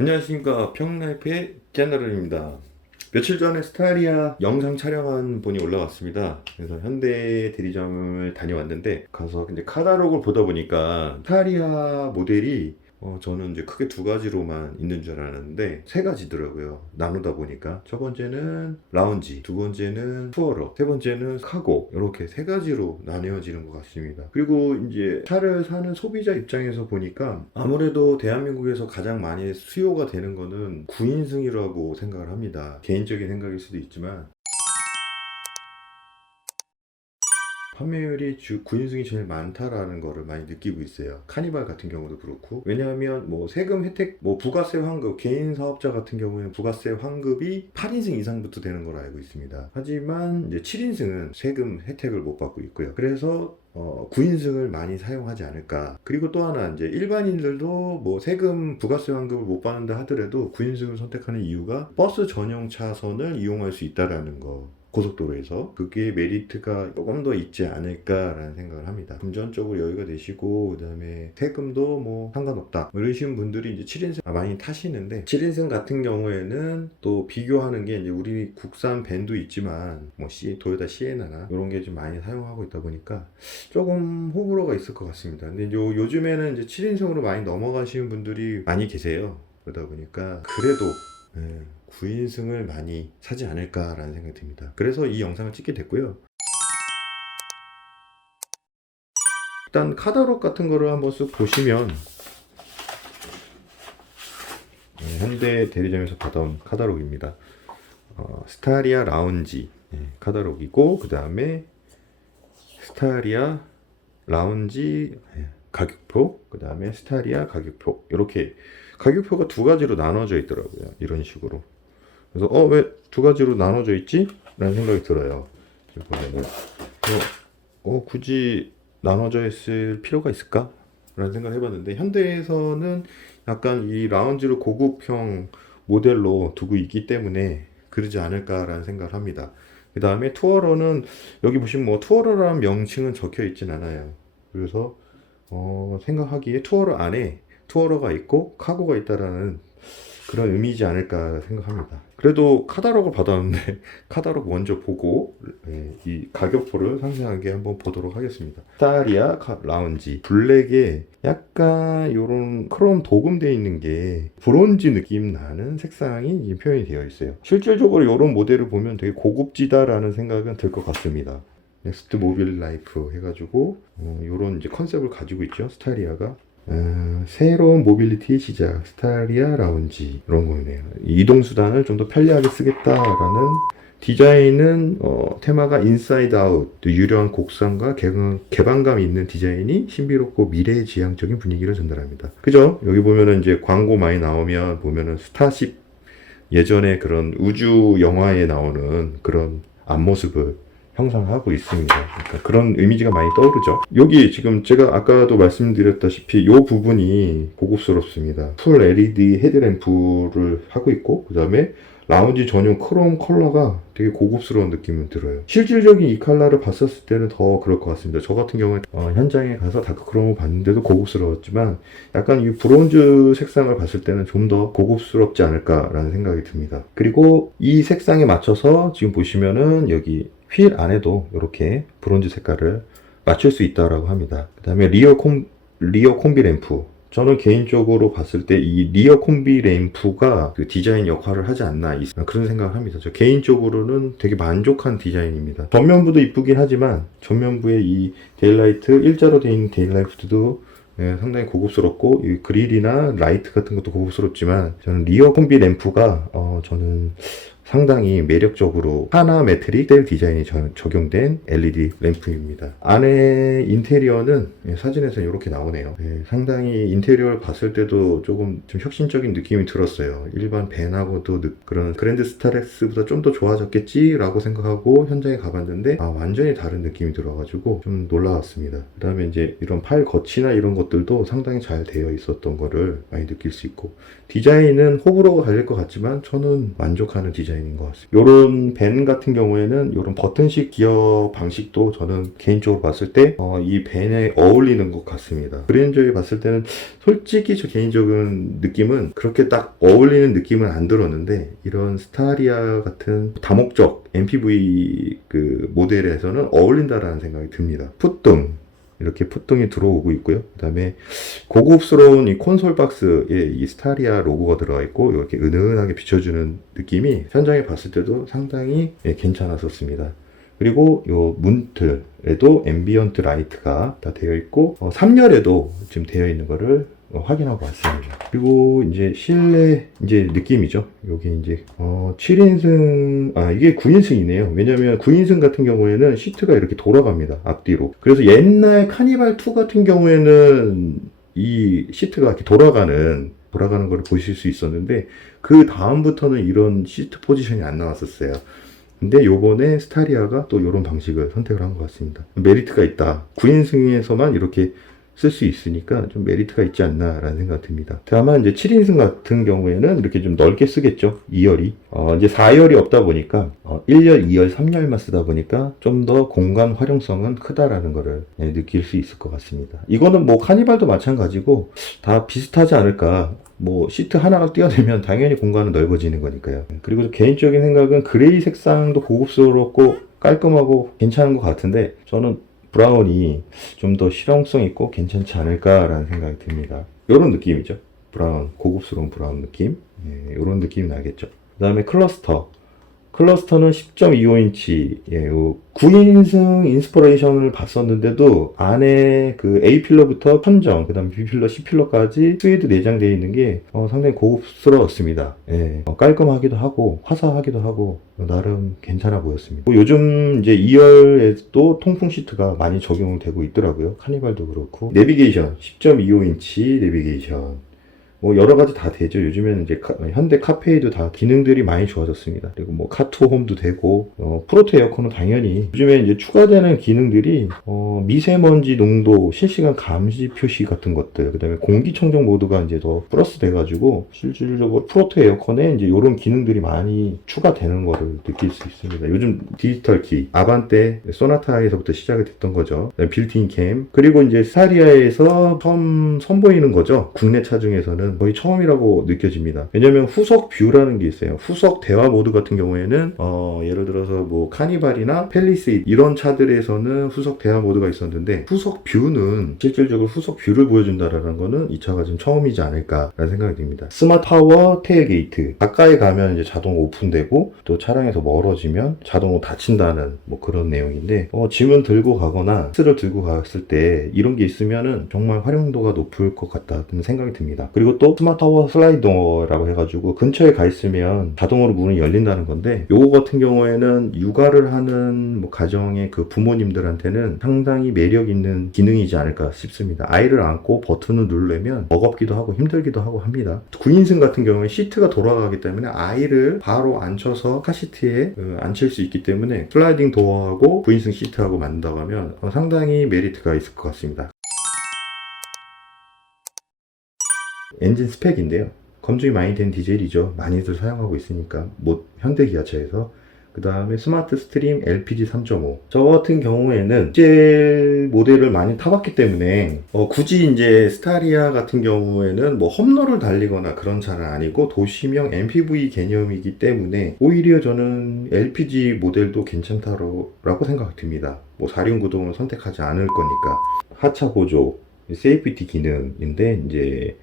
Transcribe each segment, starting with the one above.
안녕하십니까, 평라이프의 제너럴입니다. 며칠 전에 스타리아 영상 촬영한 분이 올라왔습니다. 그래서 현대 대리점을 다녀왔는데 가서 이제 카탈로그를 보다 보니까 스타리아 모델이 저는 이제 크게 두 가지로만 있는 줄 알았는데 세 가지더라고요. 나누다 보니까 첫 번째는 라운지, 두 번째는 투어러, 세 번째는 카고, 이렇게 세 가지로 나뉘어지는 것 같습니다. 그리고 이제 차를 사는 소비자 입장에서 보니까 아무래도 대한민국에서 가장 많이 수요가 되는 거는 9인승이라고 생각을 합니다. 개인적인 생각일 수도 있지만 판매율이 9인승이 제일 많다라는 거를 많이 느끼고 있어요. 카니발 같은 경우도 그렇고, 왜냐하면 뭐 세금 혜택, 뭐 부가세 환급, 개인 사업자 같은 경우에는 부가세 환급이 8인승 이상부터 되는 걸로 알고 있습니다. 하지만 이제 7인승은 세금 혜택을 못 받고 있고요. 그래서 9인승을 많이 사용하지 않을까. 그리고 또 하나, 이제 일반인들도 뭐 세금 부가세 환급을 못 받는다 하더라도 9인승을 선택하는 이유가 버스 전용 차선을 이용할 수 있다라는 거. 고속도로에서 그게 메리트가 조금 더 있지 않을까라는 생각을 합니다. 금전적으로 여유가 되시고, 그 다음에 세금도 뭐 상관없다 이러시는 분들이 이제 7인승 많이 타시는데, 7인승 같은 경우에는 또 비교하는 게 이제 우리 국산 밴도 있지만 뭐 도요타 시에나나 이런 게 좀 많이 사용하고 있다 보니까 조금 호불호가 있을 것 같습니다. 근데 요즘에는 이제 7인승으로 많이 넘어가시는 분들이 많이 계세요. 그러다 보니까 그래도 9인승을 많이 사지 않을까라는 생각이 듭니다. 그래서 이 영상을 찍게 됐고요. 일단 카탈로그 같은 거를 한번 쓱 보시면, 현대 대리점에서 받아온 카탈로그입니다. 스타리아 라운지 카탈로그이고, 그 다음에 스타리아 라운지 가격표, 그 다음에 스타리아 가격표, 이렇게 가격표가 두 가지로 나눠져 있더라고요. 이런 식으로. 그래서 왜 두 가지로 나눠져 있지? 라는 생각이 들어요. 보면은 굳이 나눠져 있을 필요가 있을까? 라는 생각을 해봤는데, 현대에서는 약간 이 라운지를 고급형 모델로 두고 있기 때문에 그러지 않을까라는 생각을 합니다. 그 다음에 투어러는 여기 보시면 뭐 투어러라는 명칭은 적혀 있진 않아요. 그래서 생각하기에 투어러 안에 투어러가 있고 카고가 있다라는 그런 의미이지 않을까 생각합니다. 그래도 카탈로그를 받았는데 카탈로그 먼저 보고 이 가격표를 상세하게 한번 보도록 하겠습니다. 스타리아 라운지 블랙에 약간 이런 크롬 도금되어 있는 게 브론즈 느낌 나는 색상이 표현이 되어 있어요. 실질적으로 이런 모델을 보면 되게 고급지다라는 생각은 들 것 같습니다. 넥스트 모빌 라이프 해가지고 이런 이제 컨셉을 가지고 있죠, 스타리아가. 새로운 모빌리티의 시작, 스타리아 라운지, 이런 거네요. 이동수단을 좀 더 편리하게 쓰겠다라는 디자인은 테마가 인사이드 아웃, 유려한 곡선과 개방감 있는 디자인이 신비롭고 미래지향적인 분위기를 전달합니다. 그죠? 여기 보면은 이제 광고 많이 나오면 보면은 스타쉽, 예전에 그런 우주 영화에 나오는 그런 앞모습을 형상하고 있습니다. 그러니까 그런 이미지가 많이 떠오르죠. 여기 지금 제가 아까도 말씀드렸다시피 이 부분이 고급스럽습니다. 풀 LED 헤드램프를 하고 있고, 그 다음에 라운지 전용 크롬 컬러가 되게 고급스러운 느낌이 들어요. 실질적인 이 컬러를 봤었을 때는 더 그럴 것 같습니다. 저 같은 경우는 현장에 가서 다크크롬을 봤는데도 고급스러웠지만, 약간 이 브론즈 색상을 봤을 때는 좀 더 고급스럽지 않을까라는 생각이 듭니다. 그리고 이 색상에 맞춰서 지금 보시면은 여기 휠 안에도 이렇게 브론즈 색깔을 맞출 수 있다고 합니다. 그 다음에 리어 콤비 램프. 저는 개인적으로 봤을 때 이 리어 콤비 램프가 그 디자인 역할을 하지 않나 그런 생각을 합니다. 저 개인적으로는 되게 만족한 디자인입니다. 전면부도 이쁘긴 하지만 전면부의 이 데일라이트, 일자로 되어 있는 데일라이트도 상당히 고급스럽고, 이 그릴이나 라이트 같은 것도 고급스럽지만, 저는 리어 콤비 램프가 저는 상당히 매력적으로 하나 메트릭 셀 디자인이 적용된 LED 램프입니다. 안에 인테리어는 사진에서 이렇게 나오네요. 상당히 인테리어를 봤을 때도 조금 좀 혁신적인 느낌이 들었어요. 일반 벤하고도 그런 그랜드 스타렉스보다 좀 더 좋아졌겠지 라고 생각하고 현장에 가봤는데 완전히 다른 느낌이 들어가지고 좀 놀라웠습니다. 그 다음에 이제 이런 팔 거치나 이런 것들도 상당히 잘 되어 있었던 거를 많이 느낄 수 있고, 디자인은 호불호가 갈릴 것 같지만 저는 만족하는 디자인 디자인인 것 같습니다. 요런 밴 같은 경우에는 요런 버튼식 기어 방식도 저는 개인적으로 봤을 때 이 밴에 어울리는 것 같습니다. 그랜저에 봤을 때는 솔직히 저 개인적인 느낌은 그렇게 딱 어울리는 느낌은 안 들었는데, 이런 스타리아 같은 다목적 MPV 그 모델에서는 어울린다라는 생각이 듭니다. 풋등, 이렇게 풋등이 들어오고 있고요. 그 다음에 고급스러운 이 콘솔 박스에 이 스타리아 로고가 들어가 있고, 이렇게 은은하게 비춰주는 느낌이 현장에 봤을 때도 상당히 괜찮았었습니다. 그리고 요 문틀에도 앰비언트 라이트가 다 되어 있고, 3열에도 지금 되어 있는 거를 확인하고 왔습니다. 그리고 이제 실내 이제 느낌이죠. 여기 이제 7인승, 이게 9인승이네요. 왜냐면 9인승 같은 경우에는 시트가 이렇게 돌아갑니다. 앞뒤로. 그래서 옛날 카니발 2 같은 경우에는 이 시트가 이렇게 돌아가는 걸 보실 수 있었는데, 그 다음부터는 이런 시트 포지션이 안 나왔었어요. 근데 요번에 스타리아가 또 이런 방식을 선택을 한 것 같습니다. 메리트가 있다. 9인승에서만 이렇게 쓸 수 있으니까 좀 메리트가 있지 않나라는 생각이 듭니다. 다만 이제 7인승 같은 경우에는 이렇게 좀 넓게 쓰겠죠. 2열이. 이제 4열이 없다 보니까 1열, 2열, 3열만 쓰다 보니까 좀 더 공간 활용성은 크다라는 거를 느낄 수 있을 것 같습니다. 이거는 뭐 카니발도 마찬가지고 다 비슷하지 않을까. 뭐 시트 하나가 뛰어들면 당연히 공간은 넓어지는 거니까요. 그리고 개인적인 생각은 그레이 색상도 고급스럽고 깔끔하고 괜찮은 것 같은데, 저는 브라운이 좀 더 실용성 있고 괜찮지 않을까라는 생각이 듭니다. 이런 느낌이죠. 브라운, 고급스러운 브라운 느낌. 이런 느낌이 나겠죠. 그 다음에 클러스터는 10.25인치, 9인승 인스퍼레이션을 봤었는데도 안에 그 A필러부터 천정, 그 다음에 B필러, C필러까지 스웨이드 내장되어 있는 게 상당히 고급스러웠습니다. 깔끔하기도 하고 화사하기도 하고 나름 괜찮아 보였습니다. 요즘 이제 2열에도 통풍 시트가 많이 적용되고 있더라고요. 카니발도 그렇고. 내비게이션, 10.25인치 내비게이션. 뭐 여러 가지 다 되죠. 요즘에는 이제 현대 카페이도 다 기능들이 많이 좋아졌습니다. 그리고 뭐 카투홈도 되고, 프로토 에어컨은 당연히 요즘에 이제 추가되는 기능들이 미세먼지 농도 실시간 감시 표시 같은 것들, 그다음에 공기청정 모드가 이제 더 플러스 돼가지고 실질적으로 프로토 에어컨에 이제 이런 기능들이 많이 추가되는 거를 느낄 수 있습니다. 요즘 디지털 키, 아반떼, 소나타에서부터 시작이 됐던 거죠. 빌트인 캠, 그리고 이제 스타리아에서 처음 선보이는 거죠. 국내 차 중에서는 거의 처음이라고 느껴집니다. 왜냐면 후석 뷰라는 게 있어요. 후석 대화 모드 같은 경우에는 예를 들어서 뭐 카니발이나 펠리세이드 이런 차들에서는 후석 대화 모드가 있었는데, 후석 뷰는 실질적으로 후석 뷰를 보여준다라는 거는 이 차가 좀 처음이지 않을까라는 생각이 듭니다. 스마트 파워 테일게이트, 가까이 가면 이제 자동 오픈되고 또 차량에서 멀어지면 자동으로 닫힌다는 뭐 그런 내용인데, 짐을 들고 가거나 스를 들고 갔을 때 이런 게 있으면은 정말 활용도가 높을 것 같다는 생각이 듭니다. 그리고 또 스마트 파워 슬라이드 도어라고 해가지고 근처에 가 있으면 자동으로 문이 열린다는 건데, 요거 같은 경우에는 육아를 하는 뭐 가정의 그 부모님들한테는 상당히 매력 있는 기능이지 않을까 싶습니다. 아이를 안고 버튼을 누르려면 버겁기도 하고 힘들기도 하고 합니다. 9인승 같은 경우에 시트가 돌아가기 때문에 아이를 바로 앉혀서 카시트에 앉힐 수 있기 때문에 슬라이딩 도어하고 9인승 시트하고 만든다고 하면 상당히 메리트가 있을 것 같습니다. 엔진 스펙인데요. 검증이 많이 된 디젤이죠. 많이들 사용하고 있으니까. 뭐 현대 기아차에서. 그 다음에 스마트 스트림 LPG 3.5. 저 같은 경우에는 디젤 모델을 많이 타봤기 때문에 굳이 이제 스타리아 같은 경우에는 뭐 험로를 달리거나 그런 차는 아니고 도시명 MPV 개념이기 때문에 오히려 저는 LPG 모델도 괜찮다라고 생각이 듭니다. 뭐 4륜구동을 선택하지 않을 거니까. 하차 보조, 세이프티 기능인데, 이제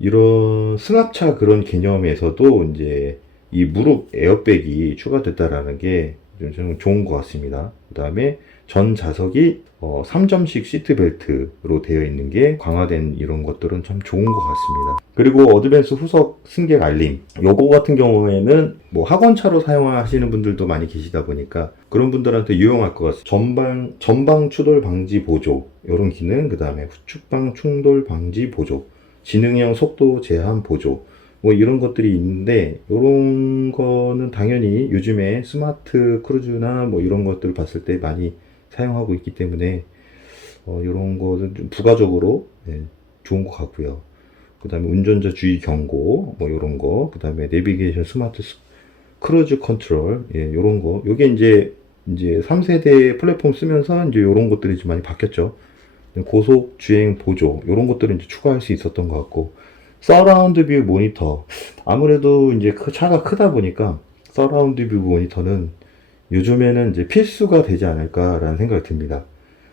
이런 승합차 그런 개념에서도 이제 이 무릎 에어백이 추가됐다라는 게 좀 좋은 것 같습니다. 그 다음에 전 좌석이 3점식 시트 벨트로 되어 있는 게 강화된 이런 것들은 참 좋은 것 같습니다. 그리고 어드밴스 후석 승객 알림, 요거 같은 경우에는 뭐 학원차로 사용하시는 분들도 많이 계시다 보니까 그런 분들한테 유용할 것 같습니다. 전방 추돌 방지 보조 이런 기능, 그 다음에 후측방 충돌 방지 보조, 지능형 속도 제한 보조, 뭐 이런 것들이 있는데, 이런 거는 당연히 요즘에 스마트 크루즈나 뭐 이런 것들을 봤을 때 많이 사용하고 있기 때문에 이런 거는 좀 부가적으로 좋은 것 같고요. 그 다음에 운전자 주의 경고 뭐 이런 거, 그 다음에 내비게이션 스마트 크루즈 컨트롤, 예, 요런 거. 요게 이제 3세대 플랫폼 쓰면서 이제 요런 것들이 좀 많이 바뀌었죠. 고속 주행 보조, 요런 것들을 이제 추가할 수 있었던 것 같고, 서라운드 뷰 모니터. 아무래도 이제 차가 크다 보니까 서라운드 뷰 모니터는 요즘에는 이제 필수가 되지 않을까라는 생각이 듭니다.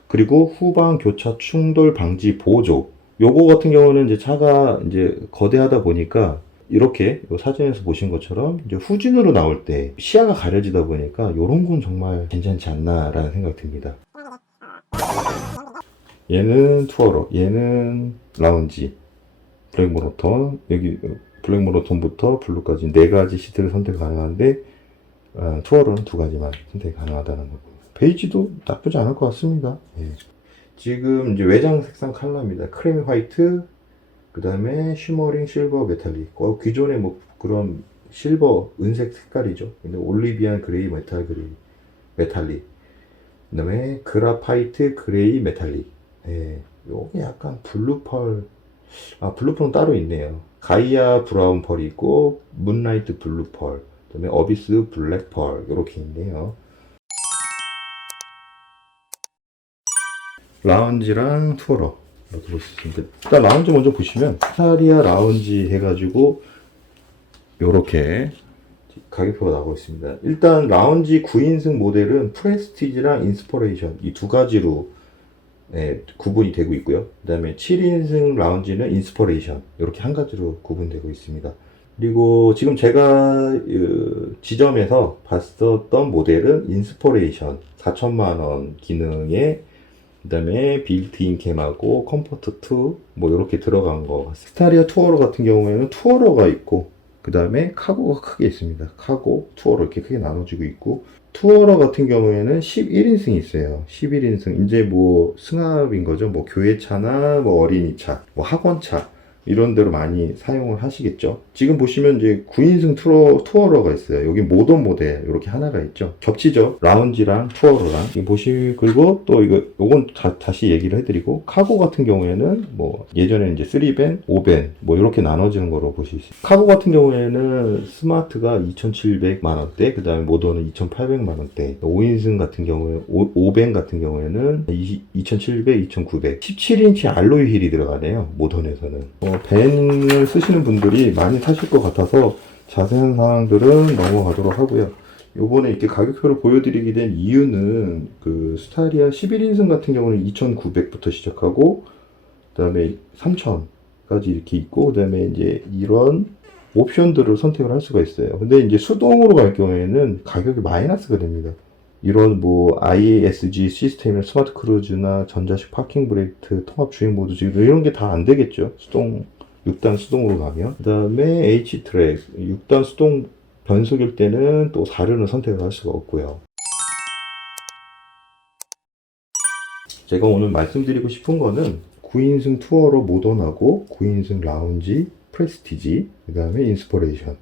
그리고 후방 교차 충돌 방지 보조. 요거 같은 경우는 이제 차가 이제 거대하다 보니까 이렇게 요 사진에서 보신 것처럼 이제 후진으로 나올 때 시야가 가려지다 보니까 요런 건 정말 괜찮지 않나라는 생각이 듭니다. 얘는 투어러, 얘는 라운지, 블랙 모노톤, 여기 블랙 모노톤부터 블루까지 네 가지 시트를 선택 가능한데 투어러는 두 가지만 선택 가능하다는 거고, 베이지도 나쁘지 않을 것 같습니다. 예. 지금 이제 외장 색상 컬러입니다. 크림 화이트, 그 다음에 쉬머링 실버 메탈릭. 기존의 뭐 그런 실버 은색 색깔이죠. 근데 올리비안 그레이 메탈릭. 그 다음에 그라파이트 그레이 메탈릭. 예. 요게 약간 블루펄. 블루펄은 따로 있네요. 가이아 브라운 펄이 있고, 문라이트 블루펄, 그 다음에 어비스 블랙펄, 이렇게 있네요. 라운지랑 투어러 이렇게 볼 수 있습니다. 일단 라운지 먼저 보시면 스타리아 라운지 해가지고 요렇게 가격표가 나오고 있습니다. 일단 라운지 9인승 모델은 프레스티지랑 인스퍼레이션 이 두 가지로 구분이 되고 있고요. 그 다음에 7인승 라운지는 인스퍼레이션 이렇게 한 가지로 구분되고 있습니다. 그리고 지금 제가 지점에서 봤었던 모델은 인스퍼레이션 4천만원 기능에, 그 다음에 빌트인 캠하고 컴포트 2 뭐 이렇게 들어간 거. 스타리아 투어러 같은 경우에는 투어러가 있고, 그 다음에 카고가 크게 있습니다. 카고, 투어러 이렇게 크게 나눠지고 있고, 투어러 같은 경우에는 11인승이 있어요. 11인승. 이제 뭐 승합인 거죠. 뭐 교회차나 뭐 어린이차, 뭐 학원차 이런 데로 많이 사용을 하시겠죠. 지금 보시면 이제 9인승 투어러가 있어요. 여기 모던 모델 이렇게 하나가 있죠. 겹치죠. 라운지랑 투어러랑. 그리고 또 요건 다시 얘기를 해드리고, 카고 같은 경우에는 뭐 예전에 이제 3밴, 5밴 뭐 이렇게 나눠지는 거로 보실 수 있어요. 카고 같은 경우에는 스마트가 2,700만 원대, 그 다음에 모던은 2,800만 원대. 5인승 같은 경우에 5밴 같은 경우에는 2,700, 2,900. 17인치 알로이 휠이 들어가네요. 모던에서는. 밴을 쓰시는 분들이 많이 사실 것 같아서 자세한 사항들은 넘어가도록 하고요. 요번에 이렇게 가격표를 보여드리게 된 이유는 그 스타리아 11인승 같은 경우는 2,900부터 시작하고, 그 다음에 3,000까지 이렇게 있고, 그 다음에 이제 이런 옵션들을 선택을 할 수가 있어요. 근데 이제 수동으로 갈 경우에는 가격이 마이너스가 됩니다. 이런 뭐 ISG 시스템이나 스마트 크루즈나 전자식 파킹 브레이크, 통합 주행 모드 이런 게 다 안 되겠죠. 6단 수동으로 가면. 그 다음에 H-트랙 6단 수동 변속일 때는 또 사륜을 선택을 할 수가 없고요. 제가 오늘 말씀드리고 싶은 거는 9인승 투어러 모던하고 9인승 라운지 프레스티지, 그 다음에 인스퍼레이션,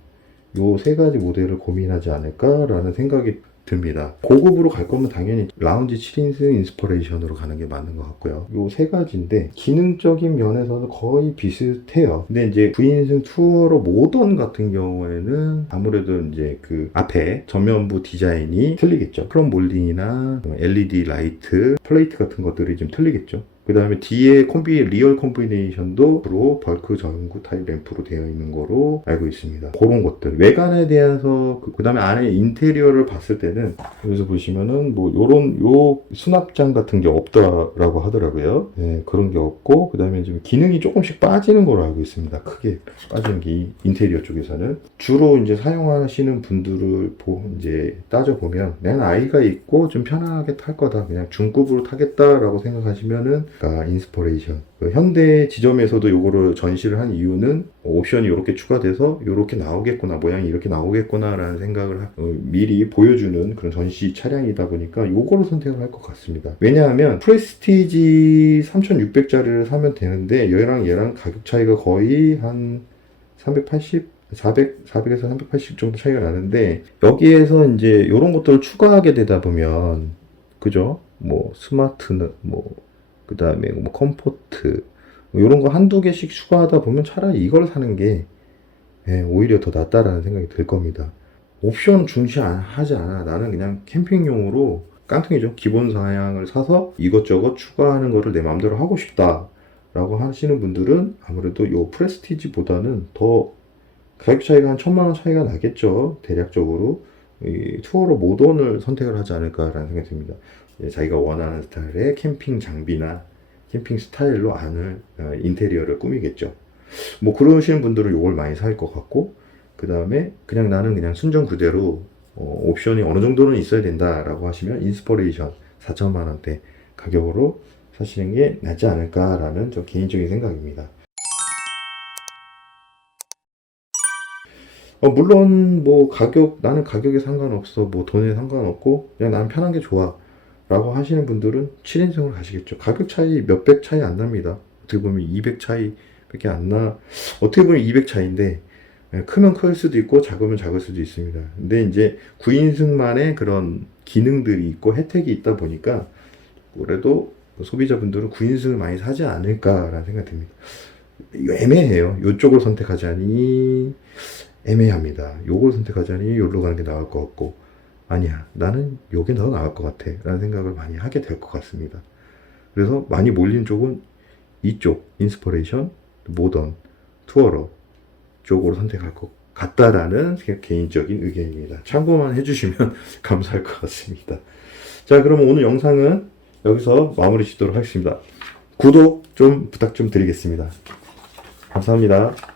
요 세 가지 모델을 고민하지 않을까라는 생각이 듭니다. 고급으로 갈 거면 당연히 라운지 7인승 인스퍼레이션으로 가는 게 맞는 것 같고요. 요 세 가지인데 기능적인 면에서는 거의 비슷해요. 근데 이제 9인승 투어러 모던 같은 경우에는 아무래도 이제 그 앞에 전면부 디자인이 틀리겠죠. 크롬 몰딩이나 LED 라이트, 플레이트 같은 것들이 좀 틀리겠죠. 그 다음에 뒤에 리얼 콤비네이션도 주로 벌크 전구 타입 램프로 되어 있는 거로 알고 있습니다. 그런 것들. 외관에 대해서, 그 다음에 안에 인테리어를 봤을 때는, 여기서 보시면은, 요 수납장 같은 게 없다라고 하더라고요. 네, 그런 게 없고, 그 다음에 좀 기능이 조금씩 빠지는 거로 알고 있습니다. 크게 빠지는 게 인테리어 쪽에서는. 주로 이제 사용하시는 분들을 이제 따져보면, 내 아이가 있고 좀 편하게 탈 거다. 그냥 중급으로 타겠다라고 생각하시면은, 인스퍼레이션. 현대 지점에서도 요거를 전시를 한 이유는 옵션이 이렇게 추가돼서 이렇게 나오겠구나, 모양이 이렇게 나오겠구나 라는 생각을 미리 보여주는 그런 전시 차량이다 보니까 요거를 선택을 할 것 같습니다. 왜냐하면 프레스티지 3600짜리를 사면 되는데 얘랑 가격 차이가 거의 한 400에서 380 정도 차이가 나는데, 여기에서 이제 이런 것들을 추가하게 되다 보면, 그죠? 뭐 스마트는 그 다음에 뭐 컴포트 이런 거 한두 개씩 추가하다 보면 차라리 이걸 사는 게 오히려 더 낫다라는 생각이 들 겁니다. 옵션 하지 않아. 나는 그냥 캠핑용으로 깡통이죠. 기본 사양을 사서 이것저것 추가하는 거를 내 마음대로 하고 싶다 라고 하시는 분들은 아무래도 요 프레스티지보다는 더 가격 차이가 한 1,000만 원 차이가 나겠죠. 대략적으로 이 투어로 모던을 선택을 하지 않을까라는 생각이 듭니다. 자기가 원하는 스타일의 캠핑 장비나 캠핑 스타일로 안을 인테리어를 꾸미겠죠. 뭐 그러시는 분들은 이걸 많이 살 것 같고, 그 다음에 그냥 나는 그냥 순정 그대로 옵션이 어느 정도는 있어야 된다라고 하시면 인스퍼레이션 4천만 원대 가격으로 사시는 게 낫지 않을까라는 좀 개인적인 생각입니다. 물론 뭐 나는 가격에 상관없어, 뭐 돈에 상관없고 그냥 나는 편한 게 좋아 라고 하시는 분들은 7인승으로 가시겠죠. 가격 차이 몇백 차이 안 납니다. 어떻게 보면 200 차이밖에 안 나. 어떻게 보면 200 차이인데 크면 클 수도 있고 작으면 작을 수도 있습니다. 근데 이제 9인승만의 그런 기능들이 있고 혜택이 있다 보니까 그래도 소비자분들은 9인승을 많이 사지 않을까라는 생각이 듭니다. 이거 애매해요. 이쪽을 선택하자니 애매합니다. 요걸 선택하자니 요로 가는 게 나을 것 같고, 아니야, 나는 요게 더 나을 것 같아 라는 생각을 많이 하게 될 것 같습니다. 그래서 많이 몰린 쪽은 이쪽 인스퍼레이션, 모던, 투어러 쪽으로 선택할 것 같다라는 개인적인 의견입니다. 참고만 해주시면 감사할 것 같습니다. 자, 그럼 오늘 영상은 여기서 마무리 짓도록 하겠습니다. 구독 좀 부탁 좀 드리겠습니다. 감사합니다.